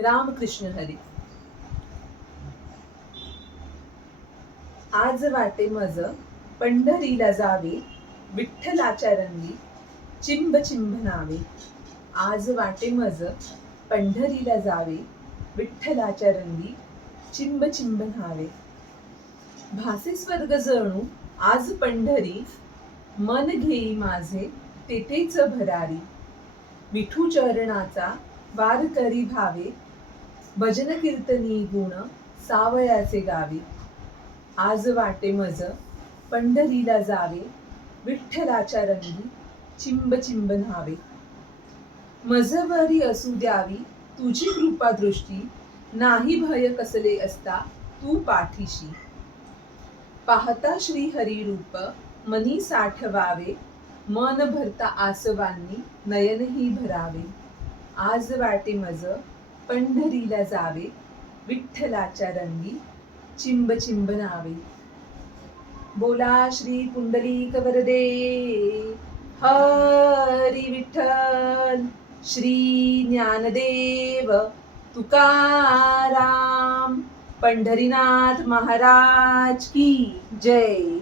रामकृष्ण हरी. आज वाटे मज पंढरीला जावे, विठ्ठलाच्या रंगी चिंब चिंब नावे. आज वाटे मज पंढरीला जावे, विठ्ठलाच्या रंगी चिंब चिंब नावे. भासे स्वर्ग जणू आज पंढरी, मन घेई माझे तेथेच भरारी. विठू चरणाचा वारकरी भावे, भजन कीर्तनी गुण सावयाचे गावे. आज वाटे मज पंढरीला जावे, विठ्ठलाच्या रंगी चिंब चिंब न्हावे. मजवरी असू द्यावी तुझी कृपा दृष्टी, नाही भय कसले असता तू पाठीशी. पाहता श्री हरी रूप मनी साठवावे, मन भरता आसवांनी नयनही भरावे. आज वाटे मज पंढरीला जावे, विठ्ठलाच्या रंगी चिंब चिंब नावे. बोला श्री पुंडलिक वरदे हरी विठ्ठल. श्री ज्ञानदेव तुकाराम पंढरीनाथ महाराज की जय.